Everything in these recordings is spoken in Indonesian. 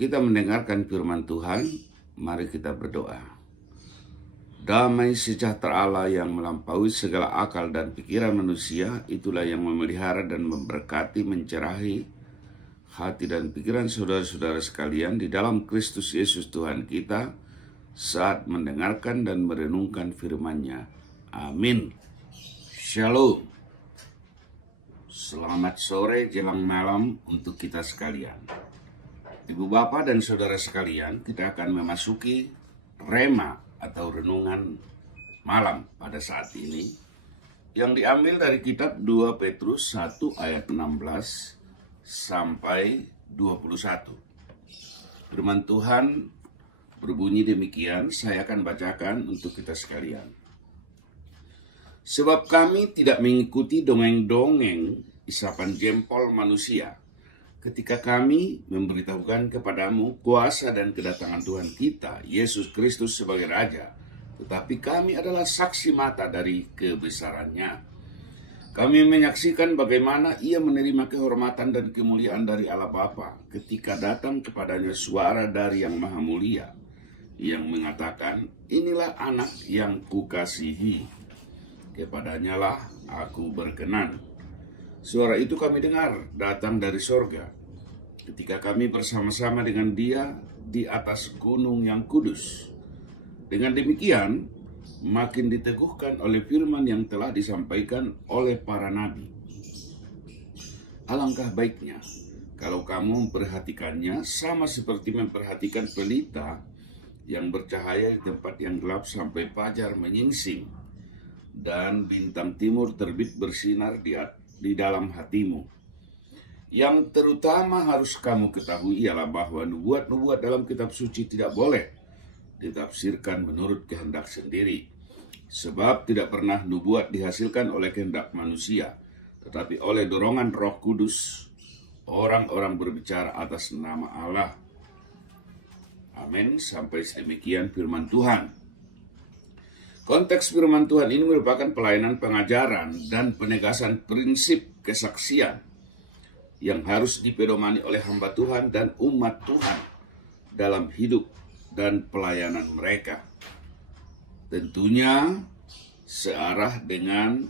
kita mendengarkan firman Tuhan, mari kita berdoa. Damai sejahtera Allah yang melampaui segala akal dan pikiran manusia, itulah yang memelihara dan memberkati, mencerahi hati dan pikiran saudara-saudara sekalian di dalam Kristus Yesus Tuhan kita saat mendengarkan dan merenungkan firman-Nya. Amin. Shalom. Selamat sore jelang malam untuk kita sekalian. Ibu bapak dan saudara sekalian, kita akan memasuki rema atau renungan malam pada saat ini yang diambil dari kitab 2 Petrus 1 ayat 16 sampai 21. Firman Tuhan berbunyi demikian, saya akan bacakan untuk kita sekalian. Sebab kami tidak mengikuti dongeng-dongeng isapan jempol manusia, ketika kami memberitahukan kepadamu kuasa dan kedatangan Tuhan kita, Yesus Kristus sebagai Raja, tetapi kami adalah saksi mata dari kebesarannya. Kami menyaksikan bagaimana Ia menerima kehormatan dan kemuliaan dari Allah Bapa ketika datang kepadanya suara dari Yang Maha Mulia, yang mengatakan, inilah anak yang kukasihi, kepadanya lah aku berkenan. Suara itu kami dengar datang dari sorga ketika kami bersama-sama dengan Dia di atas gunung yang kudus. Dengan demikian, makin diteguhkan oleh firman yang telah disampaikan oleh para nabi. Alangkah baiknya kalau kamu memperhatikannya sama seperti memperhatikan pelita yang bercahaya di tempat yang gelap sampai fajar menyingsing dan bintang timur terbit bersinar di dalam hatimu. Yang terutama harus kamu ketahui ialah bahwa nubuat-nubuat dalam kitab suci tidak boleh ditafsirkan menurut kehendak sendiri. Sebab tidak pernah nubuat dihasilkan oleh kehendak manusia, tetapi oleh dorongan Roh Kudus, orang-orang berbicara atas nama Allah. Amin. Sampai sedemikian firman Tuhan. Konteks firman Tuhan ini merupakan pelayanan pengajaran dan penegasan prinsip kesaksian yang harus dipedomani oleh hamba Tuhan dan umat Tuhan dalam hidup dan pelayanan mereka. Tentunya searah dengan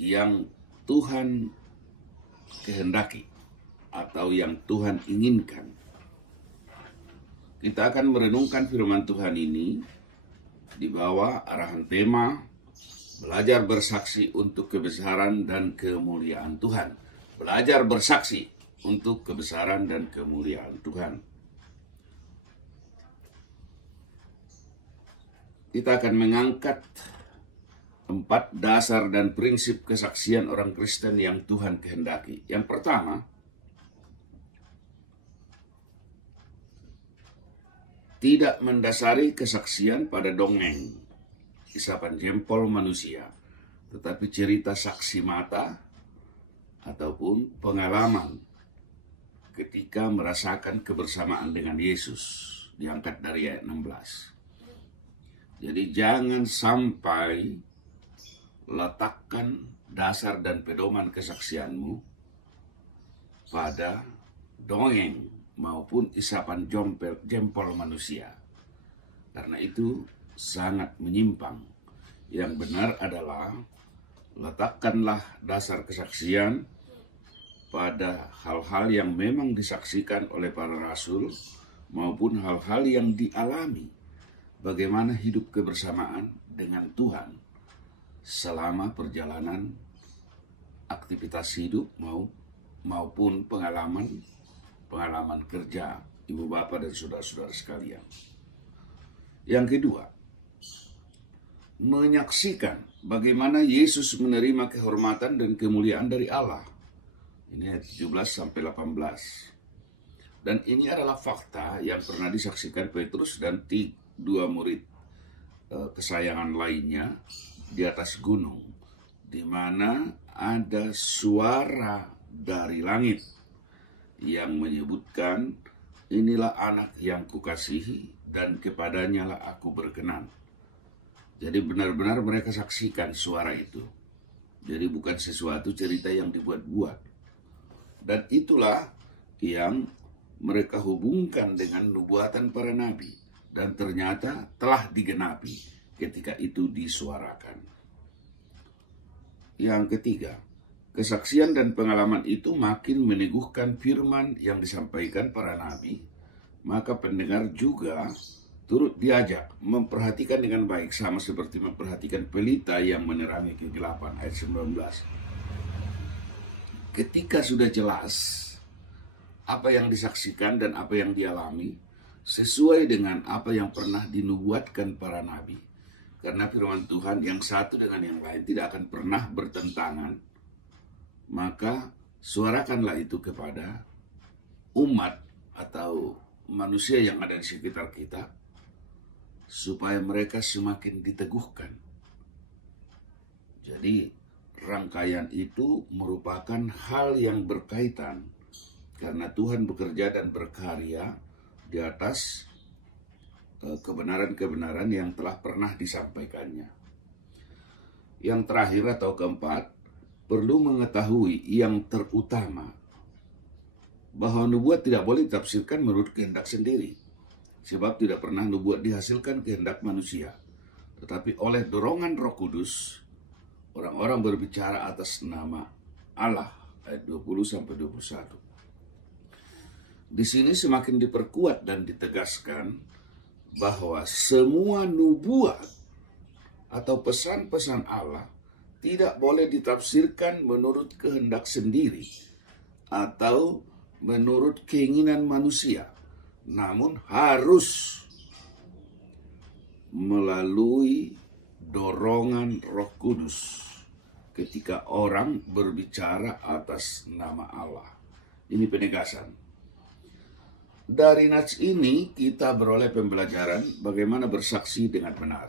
yang Tuhan kehendaki atau yang Tuhan inginkan. Kita akan merenungkan firman Tuhan ini di bawah arahan tema belajar bersaksi untuk kebesaran dan kemuliaan Tuhan. Belajar bersaksi untuk kebesaran dan kemuliaan Tuhan. Kita akan mengangkat 4 dasar dan prinsip kesaksian orang Kristen yang Tuhan kehendaki. Yang pertama, tidak mendasari kesaksian pada dongeng, isapan jempol manusia, tetapi cerita saksi mata ataupun pengalaman ketika merasakan kebersamaan dengan Yesus, diangkat dari ayat 16. Jadi jangan sampai letakkan dasar dan pedoman kesaksianmu pada dongeng maupun isapan jempol manusia. Karena itu sangat menyimpang. Yang benar adalah letakkanlah dasar kesaksian pada hal-hal yang memang disaksikan oleh para rasul maupun hal-hal yang dialami. Bagaimana hidup kebersamaan dengan Tuhan selama perjalanan aktivitas hidup maupun pengalaman kerja ibu bapak dan saudara-saudara sekalian. Yang kedua, menyaksikan bagaimana Yesus menerima kehormatan dan kemuliaan dari Allah. Ini ayat 17 sampai 18. Dan ini adalah fakta yang pernah disaksikan Petrus dan 2 murid kesayangan lainnya di atas gunung, di mana ada suara dari langit yang menyebutkan, inilah anak yang kukasihi dan kepadanya lah aku berkenan. Jadi benar-benar mereka saksikan suara itu. Jadi bukan sesuatu cerita yang dibuat-buat. Dan itulah yang mereka hubungkan dengan nubuatan para nabi, dan ternyata telah digenapi ketika itu disuarakan. Yang ketiga, kesaksian dan pengalaman itu makin meneguhkan firman yang disampaikan para nabi, maka pendengar juga turut diajak memperhatikan dengan baik, sama seperti memperhatikan pelita yang menerangi kegelapan. Ayat 19. Ketika sudah jelas apa yang disaksikan dan apa yang dialami, sesuai dengan apa yang pernah dinubuatkan para nabi, karena firman Tuhan yang satu dengan yang lain tidak akan pernah bertentangan, maka suarakanlah itu kepada umat atau manusia yang ada di sekitar kita, supaya mereka semakin diteguhkan. Jadi rangkaian itu merupakan hal yang berkaitan, karena Tuhan bekerja dan berkarya di atas kebenaran-kebenaran yang telah pernah disampaikannya. Yang terakhir atau keempat, perlu mengetahui yang terutama, bahwa nubuat tidak boleh ditafsirkan menurut kehendak sendiri. Sebab tidak pernah nubuat dihasilkan kehendak manusia, tetapi oleh dorongan Roh Kudus, orang-orang berbicara atas nama Allah. Ayat 20-21. Di sini semakin diperkuat dan ditegaskan bahwa semua nubuat atau pesan-pesan Allah tidak boleh ditafsirkan menurut kehendak sendiri atau menurut keinginan manusia, namun harus melalui dorongan Roh Kudus ketika orang berbicara atas nama Allah. Ini penegasan. Dari nats ini kita beroleh pembelajaran bagaimana bersaksi dengan benar,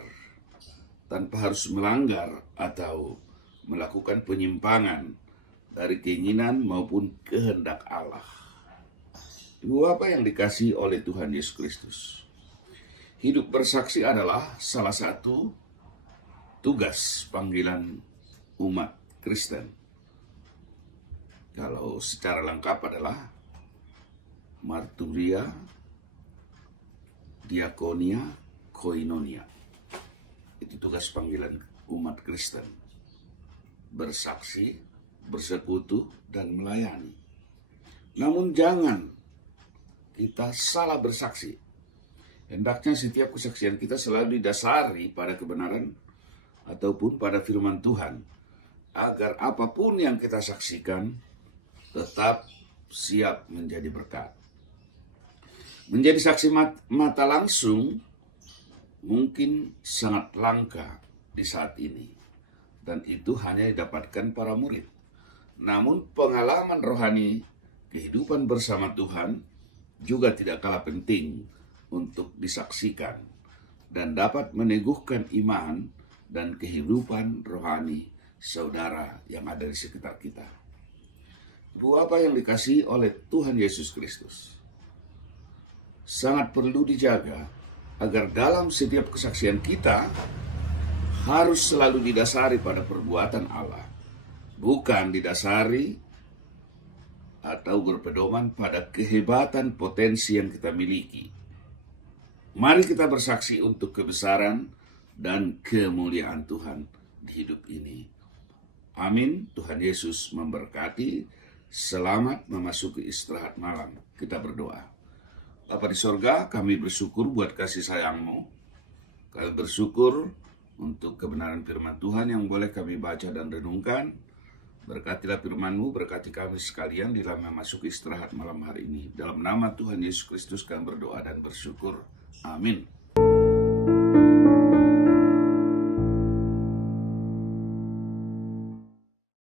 tanpa harus melanggar atau melakukan penyimpangan dari keinginan maupun kehendak Allah. Ibu apa yang dikasihi oleh Tuhan Yesus Kristus, hidup bersaksi adalah salah satu tugas panggilan umat Kristen. Kalau secara lengkap adalah marturia, diakonia, koinonia. Itu tugas panggilan umat Kristen. Bersaksi, bersekutu, dan melayani. Namun jangan kita salah bersaksi. Hendaknya setiap kesaksian kita selalu didasari pada kebenaran ataupun pada firman Tuhan, agar apapun yang kita saksikan tetap siap menjadi berkat. Menjadi saksi mata langsung mungkin sangat langka di saat ini, dan itu hanya didapatkan para murid. Namun pengalaman rohani kehidupan bersama Tuhan juga tidak kalah penting untuk disaksikan dan dapat meneguhkan iman dan kehidupan rohani saudara yang ada di sekitar kita. Bu apa yang dikasihi oleh Tuhan Yesus Kristus, sangat perlu dijaga agar dalam setiap kesaksian kita harus selalu didasari pada perbuatan Allah, bukan didasari atau berpedoman pada kehebatan potensi yang kita miliki. Mari kita bersaksi untuk kebesaran dan kemuliaan Tuhan di hidup ini. Amin. Tuhan Yesus memberkati. Selamat memasuki istirahat malam. Kita berdoa. Bapa di sorga, kami bersyukur buat kasih sayang-Mu. Kami bersyukur untuk kebenaran firman Tuhan yang boleh kami baca dan renungkan. Berkatilah firman-Mu, berkati kami sekalian di dalam memasuki istirahat malam hari ini. Dalam nama Tuhan Yesus Kristus kami berdoa dan bersyukur. Amin.